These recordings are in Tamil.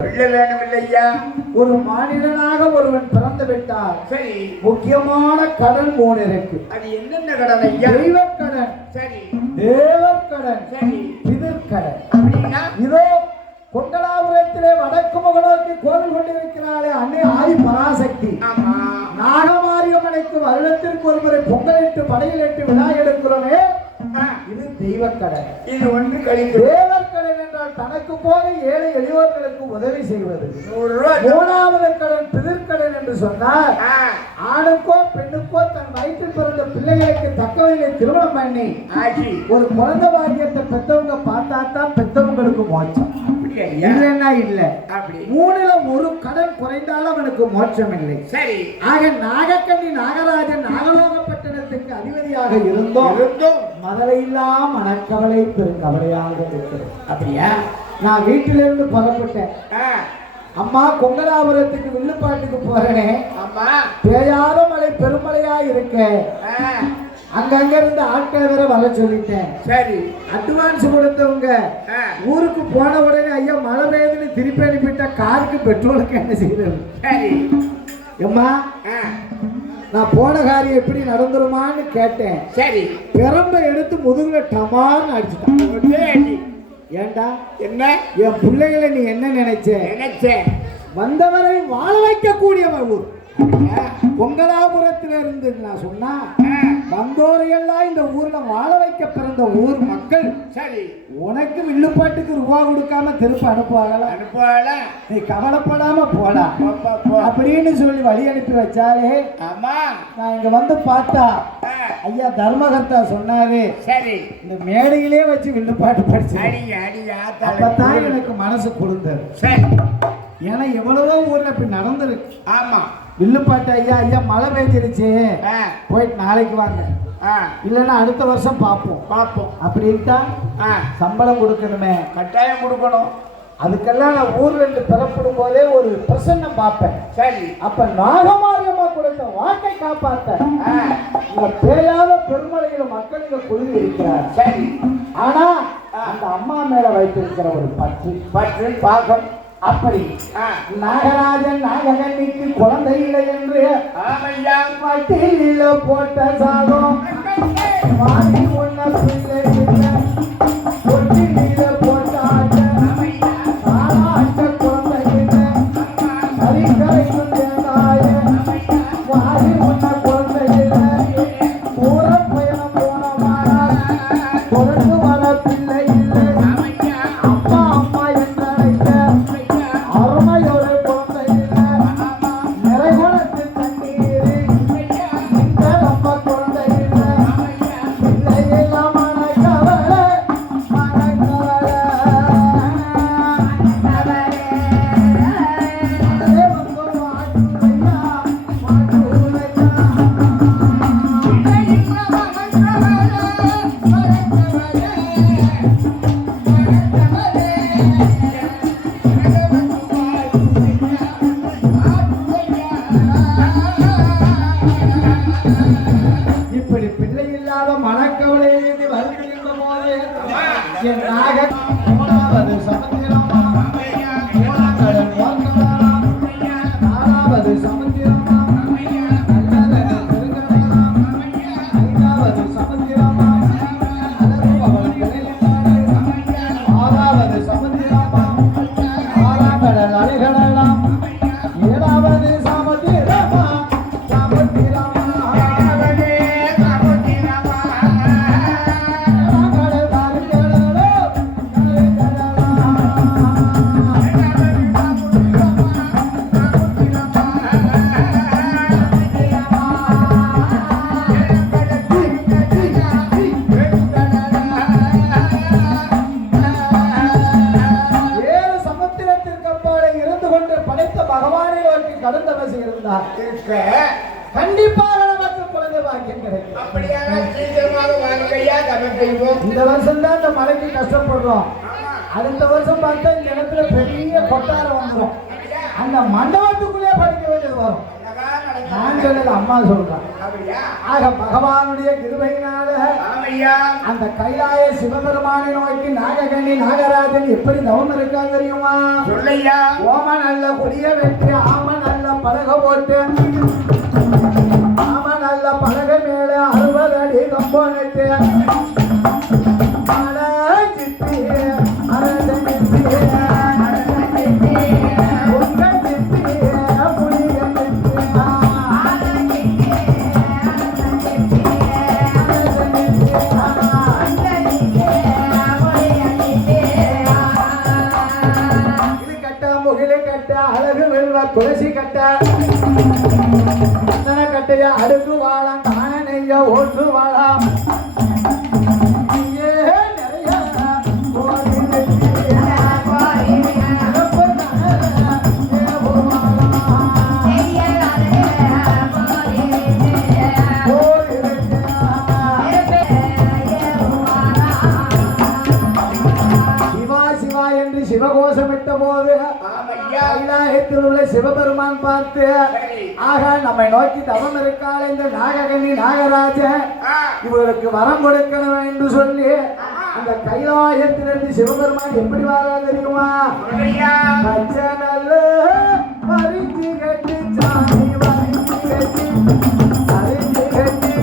வேணுமில்லையா? ஒரு மாநிலனாக ஒருவன் பிறந்து விட்டார். சரி, முக்கியமான கடன் 3 இருக்கு. அது என்னென்ன கடன் ஐயா? தெய்வக்கடன், சரி, தேவக்கடன், சரி, பிதற்கடன். அப்படின்னா இதோ கொங்கலாபுரத்திலே வடக்கு முகநோக்கி கோவில் கொண்டிருக்கிறாளே அன்னை ஆதி பராசக்தி. ஆமா, நாகமாரியம்மனுக்கு வருடத்திற்கு ஒரு முறை பொங்கலிட்டு படையிலிட்டு விழா எடுக்கிறோமே, இது தெய்வக்கடன். இது ஒன்று கழிந்து. தேவக்கடன் என்றால் தனக்கு போக ஏழை எளியோர்களுக்கு உதவி செய்வது. 100 ரூபாய். 3வது கடன் பிதற்கடன் என்று சொன்னால் ஆணுக்கோ பெண்ணுக்கோ தன் வயிற்றில் பிறந்த பிள்ளைகளுக்கு தக்கவையிலே திருமணம் பண்ணி ஆகி ஒரு குழந்தை பாக்கியத்தை பெற்றவங்க பார்த்தாத்தான் பெற்றவங்களுக்கு மோட்சம், இல்லைன்னா இல்ல. அப்படி 3ல ஒரு கடன் குறைந்தாலும் அவனுக்கு மோட்சம் இல்லை. சரி, ஆக நாகக்கண்ணி நாகராஜன் நாகலோகப்பட்டினத்துக்கு அதிபதியாக இருந்தோம் மதலையில்லா மனக்கவலை பெருங்கவலையாக இருக்கிறது. அப்படியா? நான் வீட்டிலிருந்து புறப்பட்டேன். அம்மா கொங்கலாபுரத்துக்கு வில்லுப்பாட்டுக்கு போறேனே, ஆமா, பேயாத மழை பெருமழையா இருக்க அங்கங்க இருந்து ஆட்களை வேற வர சொல்லிட்டேன். சரி, அட்வான்ஸ் கொடுத்தவங்க ஊருக்கு போன உடனே ஐயா மழை பெய்யுதுன்னு திருப்பி அனுப்பிட்டா காருக்கு பெட்ரோலுக்கு என்ன செய்யறது? சரி, அம்மா நான் போன காரியம் எப்படி நடந்துருமான்னு கேட்டேன். சரி, பெரம்பை எடுத்து முதுகுல டமார்னு அடிச்சுட்டான். ஏண்டா என்ன என் பிள்ளைகளை நீ என்ன நினைச்சேன்? வந்தவரை வாழ வைக்கக்கூடிய ஊர் கொங்கலாபுரத்துல இருந்து நான் சொன்னா வந்தோரையெல்லாம் இந்த ஊர்ல வாழ வைக்க பிறந்த ஊர் மக்கள். சரி, உனக்கு வில்லுப்பாட்டுக்கு ரூபா கொடுக்காம திருப்பி அனுப்புவாங்களா? நீ கவலைப்படாம போடா அப்படின்னு சொல்லி வழி அனுப்பி வச்சாலே. ஆமா, நான் இங்க வந்து பார்த்தா ஐயா தர்மகர்த்தா சொன்னாரு, சரி, இந்த மேடையிலே வச்சு வில்லுப்பாட்டு படிச்சு அப்பதான் எனக்கு மனசு கொடுத்தது. சரி, ஏன்னா எவ்வளவோ ஊர்ல இப்படி நடந்திருக்கு. ஆமா, வில்லுப்பாட்டு ஐயா ஐயா மழை பெஞ்சிருச்சு போயிட்டு நாளைக்கு வாங்க, இல்லைன்னா அடுத்த வருஷம் பார்ப்போம் அப்படின்ட்டா சம்பளம் கொடுக்கணுமே, கட்டாயம் கொடுக்கணும். அதுக்கெல்லாம் நான் ஊர்ல இருந்து பெறப்படும் போதே ஒரு பிரசன்னம் பார்ப்பேன். சரி, அப்ப நாகமாரியம்மா கொடுத்த வாக்கை காப்பாத்த இந்த பேயாத பெருமலையில மக்கள் இங்க குழுவி இருக்கிறார். சரி, ஆனா அந்த அம்மா மேல வைத்திருக்கிற ஒரு பற்று பாகம் அப்படி. நாகராஜன் நாககன்னிக்கு குழந்தை இல்லை என்று மட்டில போட்ட சாதம் வாங்கி உண்ண பிள்ளை இல்லை ஒட்டில போட்டாட்ட சாராட்ட குழந்தை இல்லை கறிக்கரைக்கும் தேங்காய வாங்கி உண்ண குழந்தை இல்லை தூர பயணம் போனமான தொடர்ந்து வர பிள்ளை இல்லை அப்பா அம்மா என்ன அருமையோட குழந்தை இல்லை நிறைகுணத்து தண்ணீர் இந்த நம்ம குழந்தை இல்லை பிள்ளையெல்லாம் மனக்கவலை அதே வந்து மாட்டுலையா இப்படி பிள்ளை இல்லாத மனக்கவலை எழுதி வருகின்ற போது என் நாக மூணாவது சமுத்திரமா மூணாங்கடல் நோக்கமானா நாலாவது சமுத்திரமா நல்லதன பெருங்கடலா ஐந்தாவது சமுத்திரமா அழகு அவள் கிளையினாலே ஆறாவது சமுத்திரமா ஆறாங்கடல் அலைகடலாம் ஏழாவது சமுத்திரமா கடந்த வசி இருந்தார் கண்டிப்பாக நமக்கு குழந்தை பாக்கியம் கிடைக்கும். அப்படியாக சீக்கிரமாக வாங்கய்யா, தடை செய்வோம். இந்த வருஷம் தான் இந்த மழைக்கு கஷ்டப்படுறோம். அடுத்த வருஷம் பார்த்தா இந்த இடத்துல பெரிய கொட்டாரம் வந்துடும். அந்த மண்டபத்துக்குள்ளே படிக்க வேண்டியது வரும். நான் சொன்னது அம்மா சொல்றான். அப்படியா? ஆக பகவானுடைய கிருபையினால ஆமையா. அந்த கைலாய சிவபெருமானை நோக்கி நாககண்ணி நாகராஜன் எப்படி தவம் இருக்கா தெரியுமா? சொல்லையா. ஓம நல்ல கொடிய வெட்டி ஆம நல்ல பலக போட்டு ஆம நல்ல பலக மேல 60 அடி கம்போ நட்டு துளசி கட்ட சந்தன கட்டைய அடுக்கு வாழம் காணனைய ஓட்டு வாழாம் சிவகோஷமிட்ட போது கைலாயத்தில் உள்ள சிவபெருமான் பார்த்து ஆக நம்மை நோக்கி தவம் இருக்காள் இந்த நாககண்ணி நாகராஜன் இவருக்கு வரம் கொடுக்கணும் என்று சொல்லி அந்த கைலாயத்திலிருந்து சிவபெருமான் எப்படி வாரா தெரியுமா? நல்ல பறிஞ்சு கட்டி சாமி வரிஞ்சு கட்டி அரிஞ்சு கட்டி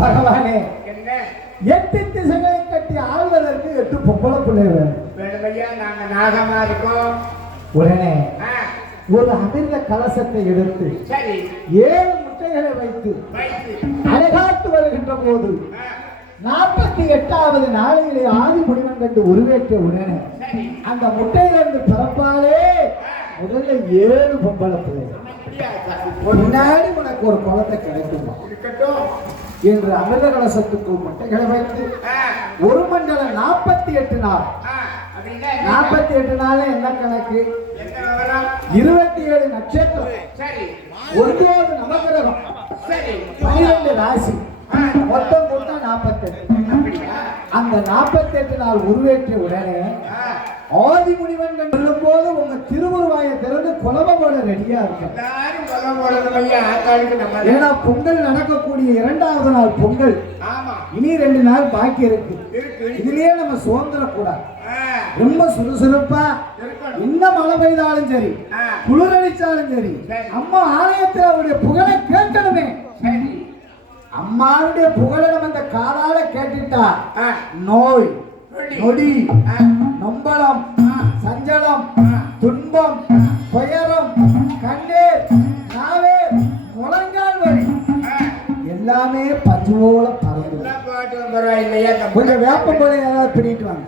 பகவானே 8 திசைகளை கட்டி ஆள்வதற்கு 8 பொம்பளை பிள்ளை வேணுமையா? நாங்க நாகமா இருக்கோம். உடனே ஒரு அமிர்த கலசத்தை எடுத்து 7 முட்டைகளை வைத்து அழகாத்து வருகின்ற போது 48வது நாளையிலே ஆதி முடிவன் கண்டு உருவேற்ற உடனே அந்த முட்டையிலிருந்து பிறப்பாலே முதல்ல 7 பொம்பளை பிள்ளை முன்னாடி உனக்கு ஒரு குழந்தை கிடைக்குமா என்று அமிர்த கலசத்துக்கு முட்டைகளை வைத்து ஒரு மண்டலம் 48 நாள் 48 நாள் என்ன கணக்கு? 27 நட்சத்திரம் 9 நவகிரகம் 12 ராசி மொத்தம் கூட்டா 48. அந்த 48 நாள் உருவேற்ற உடனே ஆதி முனிவன் சொல்லும் போது உங்க திருவுருவாயை திறந்து குலவ போட ரெடியா இருக்கு. ஏன்னா பொங்கல் நடக்கக்கூடிய 2வது நாள் பொங்கல், இனி 2 நாள் பாக்கி இருக்கு. இதுலயே நம்ம சுதந்திரக்கூடாது. ரொம்ப சுறுசுறுப்பா என்ன மழை பெய்தாலும் சரி, குளிரடிச்சாலும் சரி, அம்மா ஆலயத்தில் அவருடைய புகழை கேட்கணுமே. அம்மாவுடைய புகழை நம்ம இந்த காலால கேட்டுட்டா நோய் நொடி நம்பளம் சஞ்சலம் துன்பம் துயரம் கண்ணீர் நாவே முழங்கால் வலி எல்லாமே பஞ்சு போல பறந்து பரவாயில்லையா கொஞ்சம் வேப்ப போல ஏதாவது பிடிட்டு வாங்க